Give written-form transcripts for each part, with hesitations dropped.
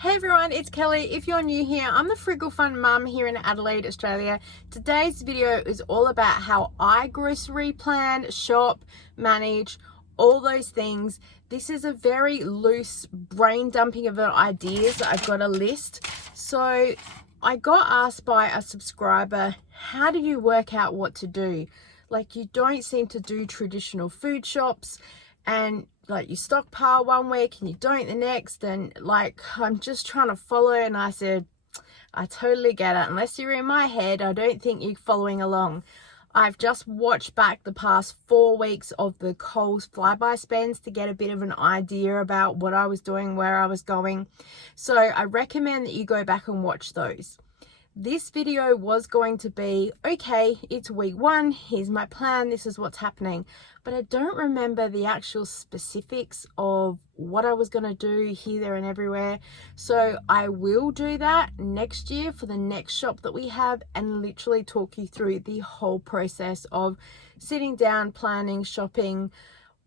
Hey everyone, it's Kelly. If you're new here, I'm the Frugal Fun Mum here in Adelaide, Australia. Today's video is all about how I grocery plan, shop, manage, all those things. This is a very loose brain dumping of ideas. I've got a list. So I got asked by a subscriber, how do you work out what to do? Like, you don't seem to do traditional food shops, and like you stockpile one week and you don't the next, and like I'm just trying to follow. And I said, I totally get it. Unless you're in my head, I don't think you're following along. I've just watched back the past 4 weeks of the Coles Flybuys spends to get a bit of an idea about what I was doing, where I was going. So I recommend that you go back and watch those. This video was going to be, okay, it's week 1, here's my plan, this is what's happening. But I don't remember the actual specifics of what I was going to do here, there and everywhere. So I will do that next year for the next shop that we have, and literally talk you through the whole process of sitting down, planning, shopping.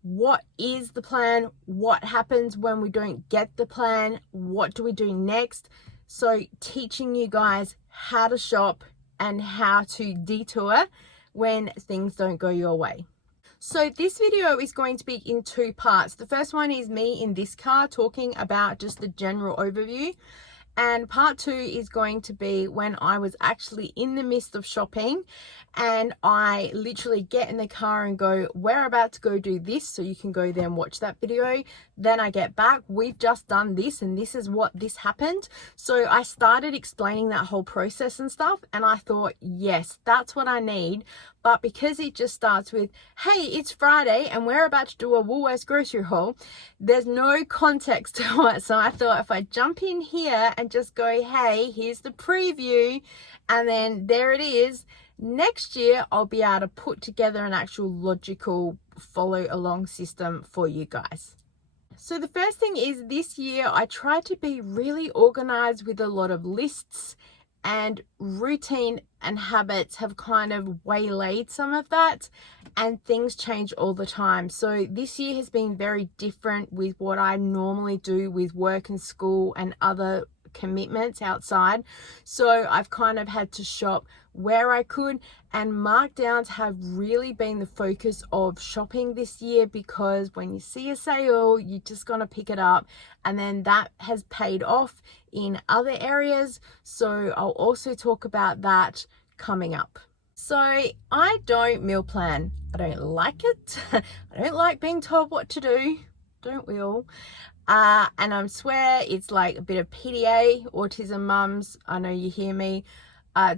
What is the plan? What happens when we don't get the plan? What do we do next? So teaching you guys how to shop and how to detour when things don't go your way. So this video is going to be in 2 parts. The first one is me in this car talking about just the general overview. And part 2 is going to be when I was actually in the midst of shopping and I literally get in the car and go, we're about to go do this, so you can go there and watch that video. Then I get back, we've just done this and this is what this happened. So I started explaining that whole process and stuff, and I thought, yes, that's what I need. But because it just starts with, hey, it's Friday and we're about to do a Woolworths grocery haul, there's no context to it. So I thought if I jump in here and just go, hey, here's the preview, and then there it is, next year I'll be able to put together an actual logical follow along system for you guys. So the first thing is, this year I tried to be really organized with a lot of lists, and routine and habits have kind of waylaid some of that, and things change all the time. So this year has been very different with what I normally do with work and school and other commitments outside. So I've kind of had to shop where I could, and markdowns have really been the focus of shopping this year, because when you see a sale, you're just gonna pick it up, and then that has paid off in other areas. So I'll also talk about that coming up. So I don't meal plan. I don't like it. I don't like being told what to do. Don't we all? And I swear it's like a bit of PDA, autism mums. I know you hear me.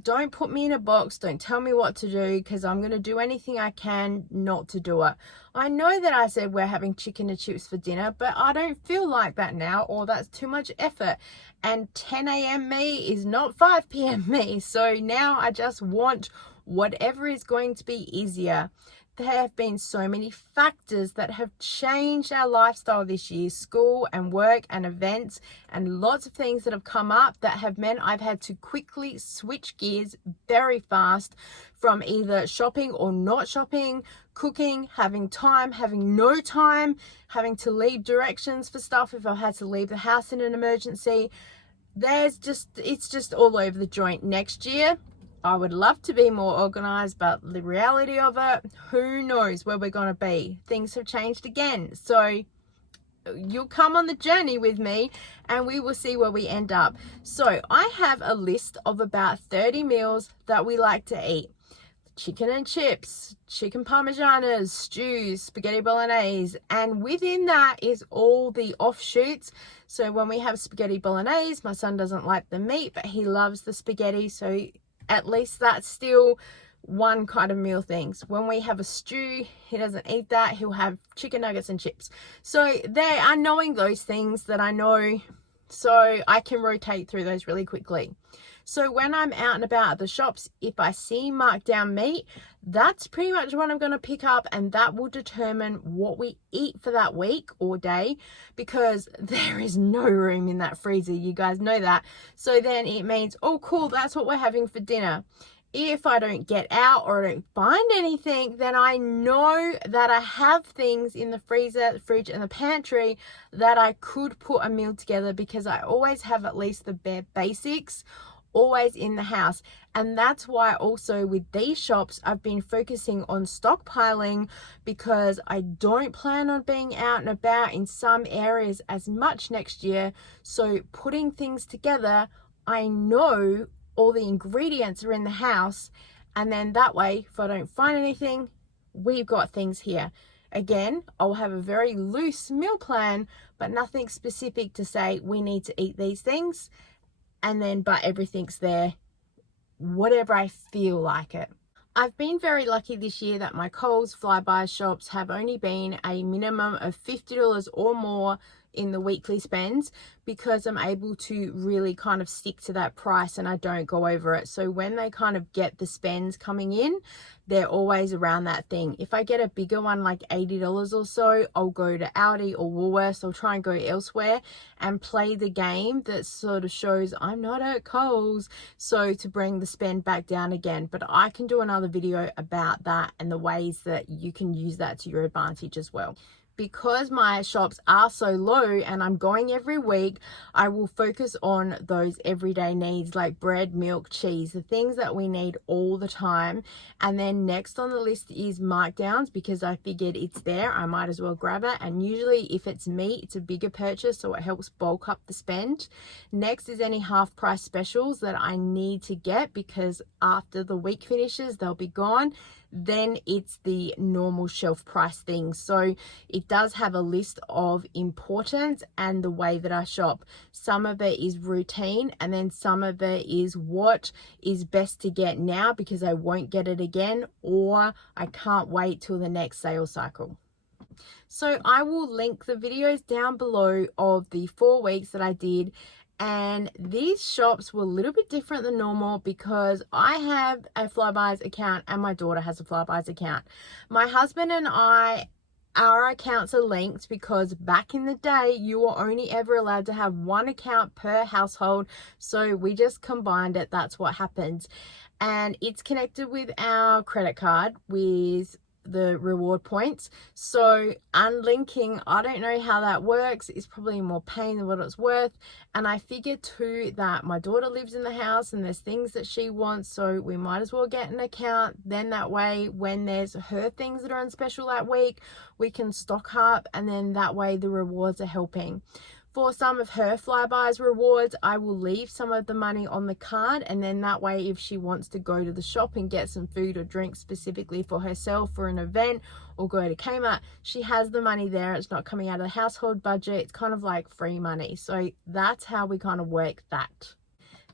Don't put me in a box. Don't tell me what to do, because I'm going to do anything I can not to do it. I know that I said we're having chicken and chips for dinner, but I don't feel like that now, or that's too much effort. And 10 a.m. me is not 5 p.m. me. So now I just want whatever is going to be easier. There have been so many factors that have changed our lifestyle this year, school and work and events, and lots of things that have come up that have meant I've had to quickly switch gears very fast from either shopping or not shopping, cooking, having time, having no time, having to leave directions for stuff if I had to leave the house in an emergency. It's just all over the joint. Next year, I would love to be more organized, but the reality of it, who knows where we're going to be. Things have changed again. So you'll come on the journey with me and we will see where we end up. So I have a list of about 30 meals that we like to eat. Chicken and chips, chicken parmesanas, stews, spaghetti bolognese, and within that is all the offshoots. So when we have spaghetti bolognese, my son doesn't like the meat, but he loves the spaghetti, so at least that's still one kind of meal things. When we have a stew, he doesn't eat that, he'll have chicken nuggets and chips. So they are knowing those things that I know, so I can rotate through those really quickly. So when I'm out and about at the shops, if I see marked down meat, that's pretty much what I'm going to pick up, and that will determine what we eat for that week or day, because there is no room in that freezer. You guys know that. So then it means, oh cool, that's what we're having for dinner. if I don't get out or I don't find anything, then I know that I have things in the freezer, the fridge, and the pantry that I could put a meal together, because I always have at least the bare basics always in the house. And that's why also with these shops I've been focusing on stockpiling, because I don't plan on being out and about in some areas as much next year. So putting things together, I know all the ingredients are in the house, and then that way if I don't find anything, we've got things here. Again, I'll have a very loose meal plan, but nothing specific to say we need to eat these things, and then but everything's there whatever I feel like it. I've been very lucky this year that my Coles Flybuys shops have only been a minimum of $50 or more in the weekly spends, because I'm able to really kind of stick to that price and I don't go over it. So when they kind of get the spends coming in, they're always around that thing. If I get a bigger one like $80 or so, I'll go to Aldi or Woolworths. I'll try and go elsewhere and play the game that sort of shows I'm not at Coles, so to bring the spend back down again. But I can do another video about that and the ways that you can use that to your advantage as well. Because my shops are so low and I'm going every week, I will focus on those everyday needs like bread, milk, cheese, the things that we need all the time. And then next on the list is markdowns, because I figured it's there, I might as well grab it. And usually if it's meat, it's a bigger purchase, so it helps bulk up the spend. Next is any half price specials that I need to get, because after the week finishes, they'll be gone. Then it's the normal shelf price things. So it does have a list of importance and the way that I shop. Some of it is routine, and then some of it is what is best to get now because I won't get it again, or I can't wait till the next sale cycle. So I will link the videos down below of the 4 weeks that I did. And these shops were a little bit different than normal because I have a Flybuys account and my daughter has a Flybuys account. My husband and I, our accounts are linked because back in the day you were only ever allowed to have one account per household, so we just combined it. That's what happened. And it's connected with our credit card with the reward points. So unlinking, I don't know how that works. It's probably more pain than what it's worth. And I figure too that my daughter lives in the house and there's things that she wants, so we might as well get an account. Then that way when there's her things that are on special that week, we can stock up, and then that way the rewards are helping. For some of her Flybuys rewards, I will leave some of the money on the card, and then that way if she wants to go to the shop and get some food or drink specifically for herself for an event, or go to Kmart, she has the money there. It's not coming out of the household budget. It's kind of like free money. So that's how we kind of work that.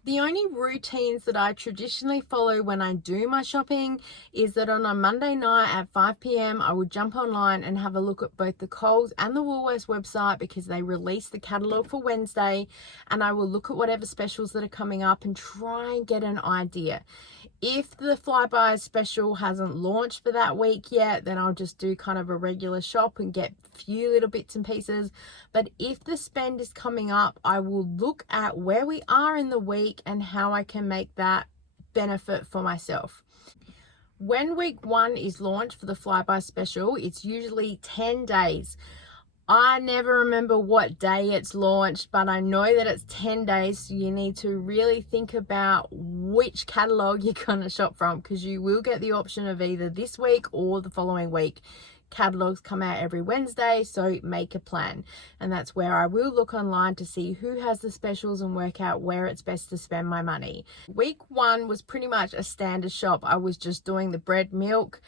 The only routines that I traditionally follow when I do my shopping is that on a Monday night at 5 p.m. I will jump online and have a look at both the Coles and the Woolworths website, because they release the catalogue for Wednesday, and I will look at whatever specials that are coming up and try and get an idea. If the Flybuys special hasn't launched for that week yet, then I'll just do kind of a regular shop and get a few little bits and pieces. But if the spend is coming up, I will look at where we are in the week and how I can make that benefit for myself. When week 1 is launched for the Flybuys special, it's usually 10 days. I never remember what day it's launched, but I know that it's 10 days, so you need to really think about which catalogue you're going to shop from, because you will get the option of either this week or the following week. Catalogs come out every Wednesday, so make a plan. And that's where I will look online to see who has the specials and work out where it's best to spend my money. Week 1 was pretty much a standard shop. I was just doing the bread, milk,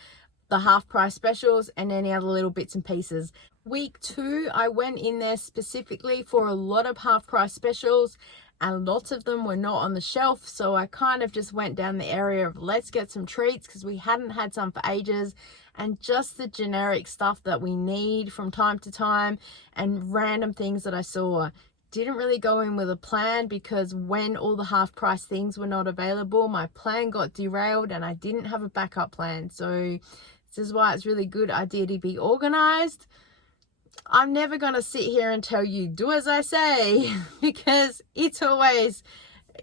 the half price specials, and any other little bits and pieces. Week 2, I went in there specifically for a lot of half price specials, and lots of them were not on the shelf, so I kind of just went down the area of let's get some treats, because we hadn't had some for ages, and just the generic stuff that we need from time to time, and random things that I saw. Didn't really go in with a plan, because when all the half price things were not available, my plan got derailed and I didn't have a backup plan. So this is why it's really good idea to be organized. I'm never going to sit here and tell you do as I say, because it's always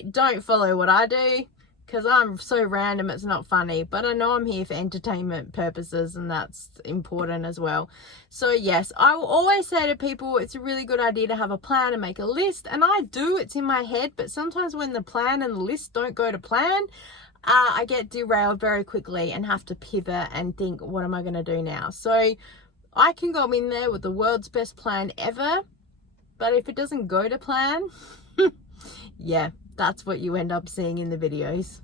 don't follow what I do, because I'm so random it's not funny, but I know I'm here for entertainment purposes and that's important as well. So yes, I will always say to people it's a really good idea to have a plan and make a list, and I do, it's in my head, but sometimes when the plan and the list don't go to plan, I get derailed very quickly and have to pivot and think, what am I going to do now? So I can go in there with the world's best plan ever, but if it doesn't go to plan, yeah, that's what you end up seeing in the videos.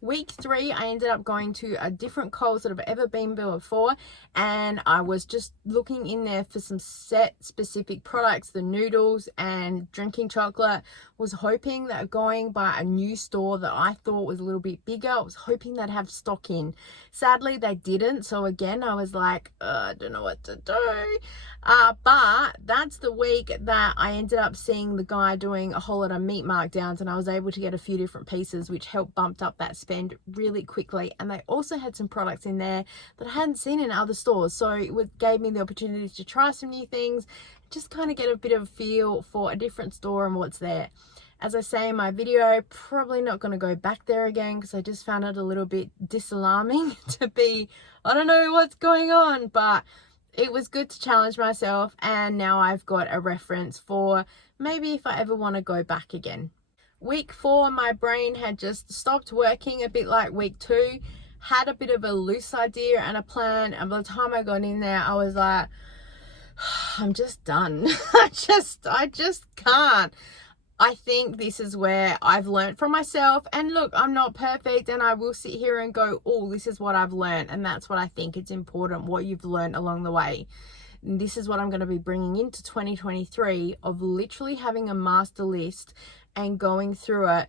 Week 3, I ended up going to a different Coles that I've ever been before, and I was just looking in there for some set specific products, the noodles and drinking chocolate. Was hoping that going by a new store that I thought was a little bit bigger, I was hoping they'd have stock in. Sadly, they didn't, so again, I was like, I don't know what to do. But that's the week that I ended up seeing the guy doing a whole lot of meat markdowns, and I was able to get a few different pieces, which helped bump up that spend really quickly. And they also had some products in there that I hadn't seen in other stores, so it gave me the opportunity to try some new things, just kind of get a bit of a feel for a different store and what's there. As I say in my video, probably not going to go back there again because I just found it a little bit disalarming to be, I don't know what's going on, but it was good to challenge myself, and now I've got a reference for maybe if I ever want to go back again. Week 4, my brain had just stopped working, a bit like week 2, had a bit of a loose idea and a plan, and by the time I got in there, I was like, I'm just done. I just can't. I think this is where I've learned from myself, and look, I'm not perfect, and I will sit here and go, oh, this is what I've learned, and that's what I think it's important, what you've learned along the way. And this is what I'm going to be bringing into 2023, of literally having a master list and going through it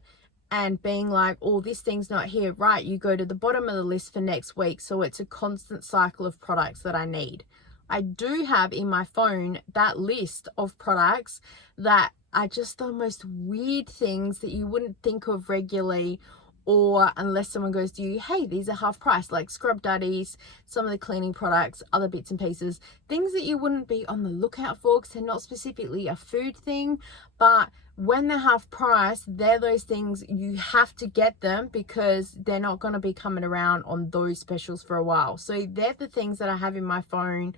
and being like, oh, this thing's not here, right, you go to the bottom of the list for next week. So it's a constant cycle of products that I need. I do have in my phone that list of products that are just the most weird things that you wouldn't think of regularly, or unless someone goes to you, hey, these are half price, like scrub daddies, some of the cleaning products, other bits and pieces, things that you wouldn't be on the lookout for because they're not specifically a food thing, but when they're half price, they're those things you have to get them because they're not going to be coming around on those specials for a while. So they're the things that I have in my phone.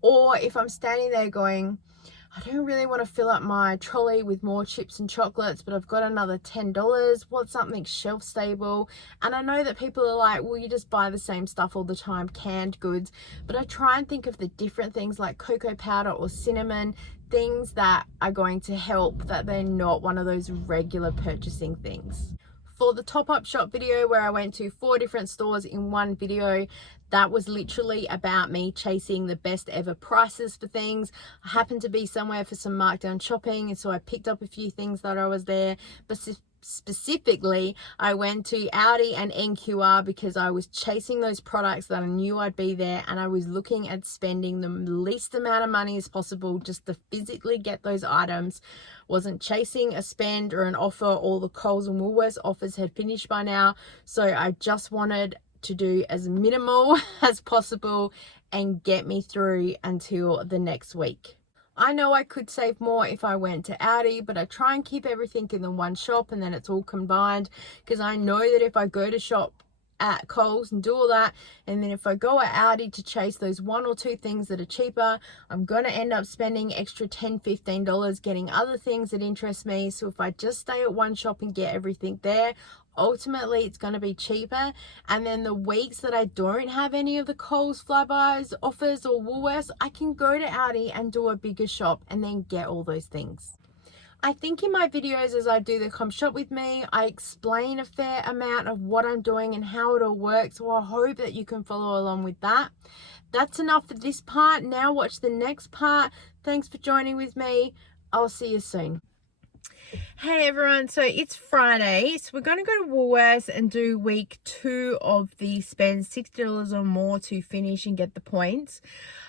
Or if I'm standing there going, I don't really want to fill up my trolley with more chips and chocolates, but I've got another $10. What's something shelf stable? And I know that people are like, well, you just buy the same stuff all the time, canned goods. But I try and think of the different things like cocoa powder or cinnamon, things that are going to help, that they're not one of those regular purchasing things. For the top-up shop video where I went to 4 different stores in one video, that was literally about me chasing the best ever prices for things. I happened to be somewhere for some markdown shopping, and so I picked up a few things that I was there. But specifically, I went to Aldi and NQR because I was chasing those products that I knew I'd be there, and I was looking at spending the least amount of money as possible just to physically get those items. Wasn't chasing a spend or an offer. All the Coles and Woolworths offers had finished by now, so I just wanted to do as minimal as possible and get me through until the next week. I know I could save more if I went to Aldi, but I try and keep everything in the one shop and then it's all combined, because I know that if I go to shop at Coles and do all that, and then if I go at Aldi to chase those 1 or 2 things that are cheaper, I'm going to end up spending extra $10-15 getting other things that interest me. So if I just stay at one shop and get everything there, ultimately it's going to be cheaper. And then the weeks that I don't have any of the Coles, Flybuys offers or Woolworths, I can go to Aldi and do a bigger shop and then get all those things. I think in my videos as I do the Come Shop With Me, I explain a fair amount of what I'm doing and how it all works, so I hope that you can follow along with that. That's enough for this part. Now watch the next part. Thanks for joining with me. I'll see you soon. Hey everyone, so it's Friday, so we're going to go to Woolworths and do week 2 of the spend $60 or more to finish and get the points.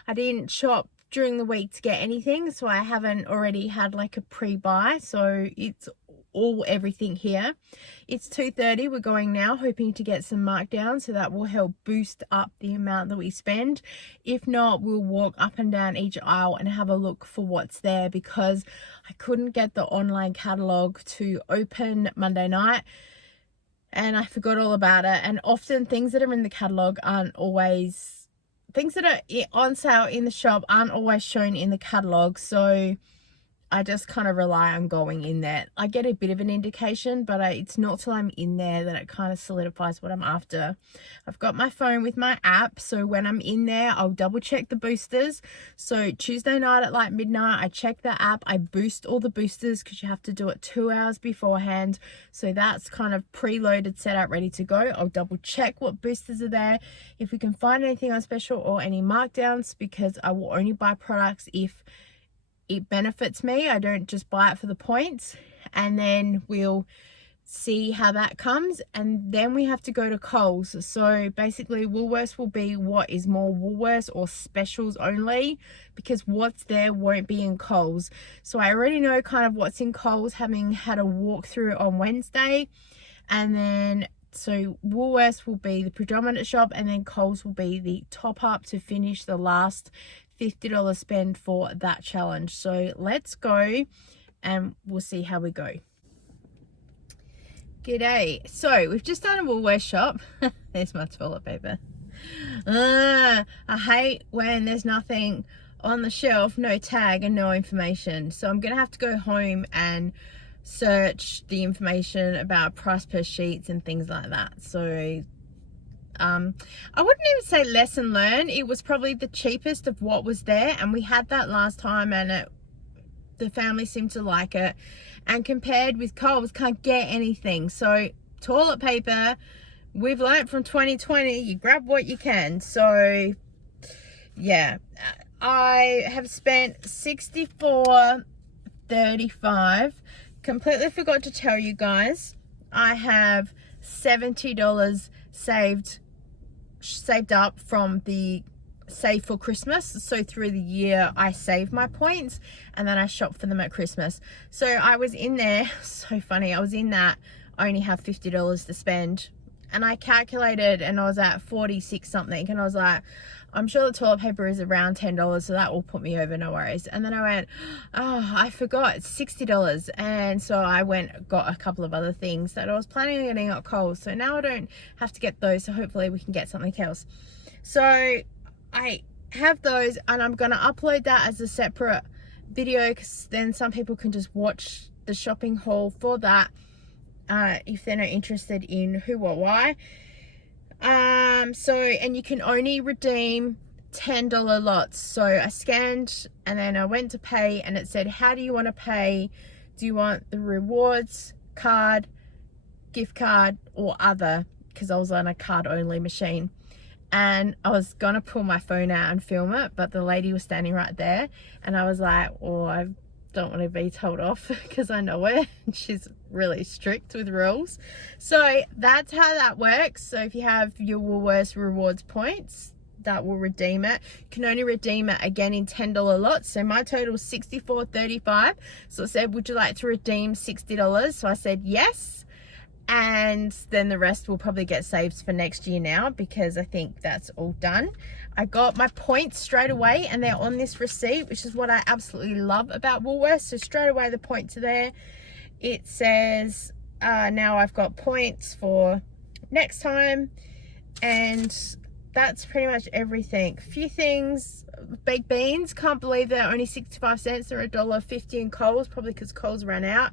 I didn't shop during the week to get anything, so I haven't already had like a pre-buy, so it's all everything here. It's 2:30, we're going now, hoping to get some markdown, so that will help boost up the amount that we spend. If not, we'll walk up and down each aisle and have a look for what's there, because I couldn't get the online catalog to open Monday night. and I forgot all about it. And often things that are in the catalogue aren't always, things that are on sale in the shop aren't always shown in the catalogue. So I just kind of rely on going in there. I get a bit of an indication, but it's not till I'm in there that it kind of solidifies what I'm after. I've got my phone with my app, so when I'm in there, I'll double check the boosters. So Tuesday night at like midnight, I check the app, I boost all the boosters because you have to do it 2 hours beforehand. So that's kind of preloaded, set up, ready to go. I'll double check what boosters are there, if we can find anything on special or any markdowns, because I will only buy products if it benefits me. I don't just buy it for the points. And then we'll see how that comes, and then we have to go to Coles. So basically Woolworths will be what is more Woolworths or specials only, because what's there won't be in Coles. So I already know kind of what's in Coles, having had a walkthrough on Wednesday. And then so Woolworths will be the predominant shop, and then Coles will be the top up to finish the last $50 spend for that challenge. So let's go and we'll see how we go. G'day. So we've just done a Woolworths shop. There's my toilet paper. I hate when there's nothing on the shelf, no tag and no information. So I'm gonna have to go home and search the information about price per sheets and things like that. So I wouldn't even say lesson learned. It was probably the cheapest of what was there, and we had that last time, and the family seemed to like it. And compared with Coles, can't get anything. So toilet paper, we've learnt from 2020, you grab what you can. So yeah, I have spent $64.35. Completely forgot to tell you guys, I have $70 saved up from the Save for Christmas. So through the year I save my points and then I shop for them at Christmas. So I was in there, so funny, I was in that, I only have $50 to spend, and I calculated and I was at 46 something, and I was like, I'm sure the toilet paper is around $10, so that will put me over, no worries. And then I went, oh, I forgot, it's $60. And so I went, got a couple of other things that I was planning on getting at Coles. So now I don't have to get those, so hopefully we can get something else. So I have those, and I'm gonna upload that as a separate video, because then some people can just watch the shopping haul for that, if they're not interested in who or why. So, and you can only redeem $10 lots. So I scanned and then I went to pay, and it said, how do you want to pay? Do you want the rewards card, gift card, or other? Because I was on a card only machine, and I was gonna pull my phone out and film it, but the lady was standing right there, and I was like, oh, I don't want to be told off because I know her and she's really strict with rules. So that's how that works. So if you have your Woolworths rewards points, that will redeem it. You can only redeem it again in $10 lots. So my total is $64.35. So it said, would you like to redeem $60? So I said yes, and then the rest will probably get saved for next year now, because I think that's all done. I got my points straight away, and they're on this receipt, which is what I absolutely love about Woolworths. So straight away the points are there. It says now I've got points for next time, and that's pretty much everything. A few things, baked beans, can't believe they're only 65 cents. They're $1.50 in Coles, probably because Coles ran out.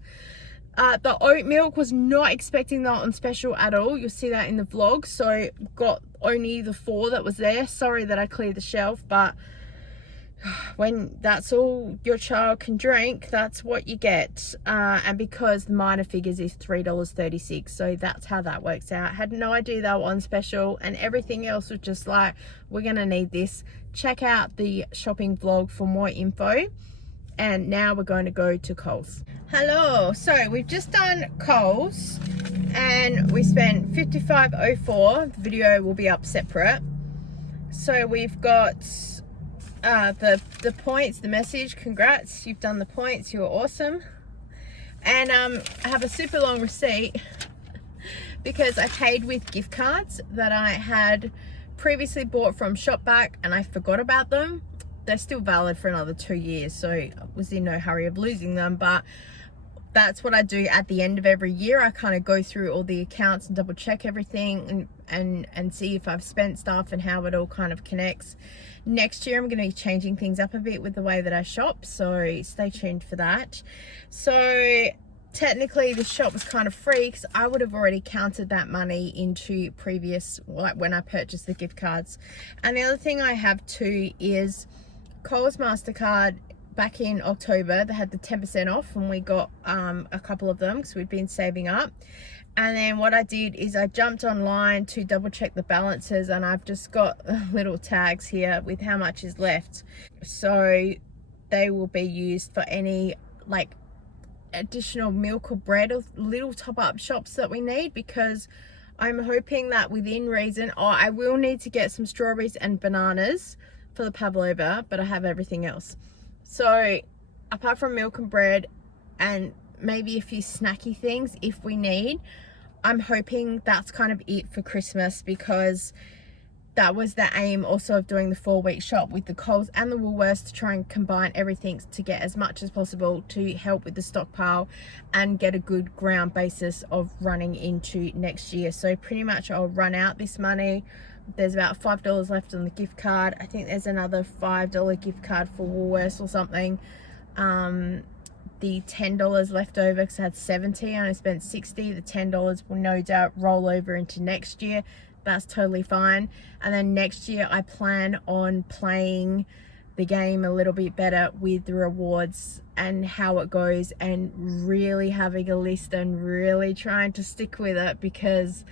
The oat milk, was not expecting that on special at all. You'll see that in the vlog. So got only the 4 that was there. Sorry that I cleared the shelf, but when that's all your child can drink, that's what you get. And because the minor figures is $3.36, so that's how that works out. Had no idea they were on special, and everything else was just like, we're gonna need this. Check out the shopping vlog for more info. And now we're going to go to Coles. Hello, so we've just done Coles and we spent $55.04. The video will be up separate. So we've got the points, the message, congrats, you've done the points, you're awesome. And I have a super long receipt because I paid with gift cards that I had previously bought from Shopback, and I forgot about them. They're still valid for another 2 years, so I was in no hurry of losing them. But that's what I do at the end of every year. I kind of go through all the accounts and double check everything and see if I've spent stuff and how it all kind of connects. Next year I'm going to be changing things up a bit with the way that I shop, so stay tuned for that. So technically this shop was kind of free because I would have already counted that money into previous, like when I purchased the gift cards. And the other thing I have too is Coles MasterCard. Back in October they had the 10% off and we got a couple of them because we'd been saving up. And then what I did is I jumped online to double check the balances, and I've just got little tags here with how much is left, so they will be used for any like additional milk or bread or little top-up shops that we need, because I'm hoping that within reason, I will need to get some strawberries and bananas for the pavlova, but I have everything else. So apart from milk and bread and maybe a few snacky things if we need, I'm hoping that's kind of it for Christmas, because that was the aim also of doing the 4-week shop with the Coles and the Woolworths, to try and combine everything to get as much as possible to help with the stockpile and get a good ground basis of running into next year. So pretty much I'll run out this money. There's about $5 left on the gift card. I think there's another $5 gift card for Woolworths or something. The $10 left over because I had 70 and I spent 60. The $10 will no doubt roll over into next year. That's totally fine. And then next year I plan on playing the game a little bit better with the rewards and how it goes, and really having a list and really trying to stick with it, because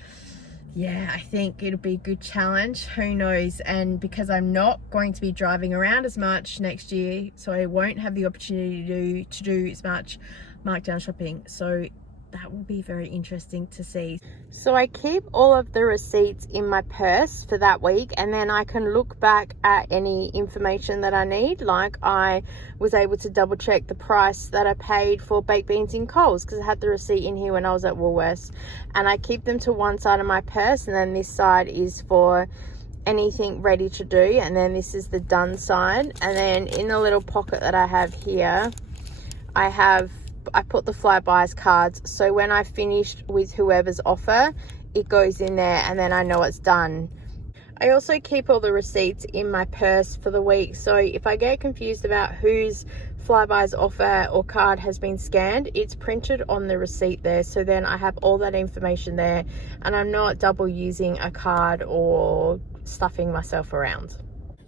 yeah, I think it'll be a good challenge. Who knows? And because I'm not going to be driving around as much next year, so I won't have the opportunity to do as much markdown shopping. So that will be very interesting to see. So I keep all of the receipts in my purse for that week, and then I can look back at any information that I need. Like I was able to double check the price that I paid for baked beans in Coles because I had the receipt in here when I was at Woolworths, and I keep them to one side of my purse, and then this side is for anything ready to do, and then this is the done side. And then in the little pocket that I have here, I put the Flybuys cards, so when I finished with whoever's offer, it goes in there and then I know it's done. I also keep all the receipts in my purse for the week, so if I get confused about whose Flybuys offer or card has been scanned, it's printed on the receipt there, so then I have all that information there and I'm not double using a card or stuffing myself around.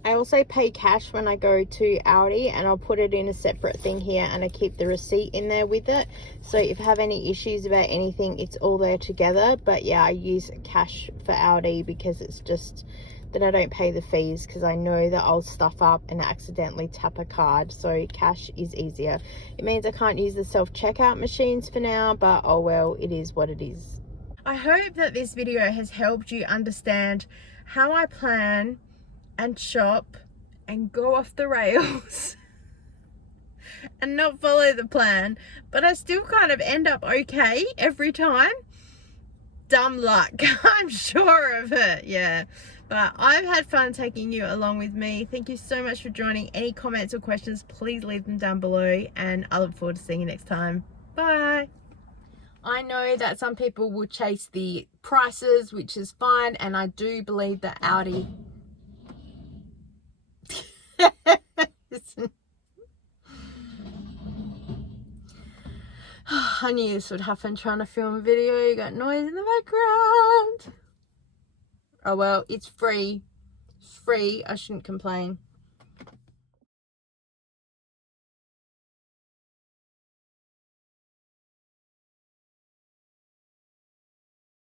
I also pay cash when I go to Aldi, and I'll put it in a separate thing here, and I keep the receipt in there with it. So if I have any issues about anything, it's all there together. But yeah, I use cash for Aldi because it's just that I don't pay the fees, because I know that I'll stuff up and accidentally tap a card. So cash is easier. It means I can't use the self-checkout machines for now, but oh well, it is what it is. I hope that this video has helped you understand how I plan and shop and go off the rails and not follow the plan, but I still kind of end up okay every time. Dumb luck, I'm sure of it. Yeah, but I've had fun taking you along with me. Thank you so much for joining. Any comments or questions, please leave them down below, and I look forward to seeing you next time. Bye. I know that some people will chase the prices, which is fine, and I do believe that Aldi I knew this would happen trying to film a video. You got noise in the background. Oh well, it's free. It's free. I shouldn't complain.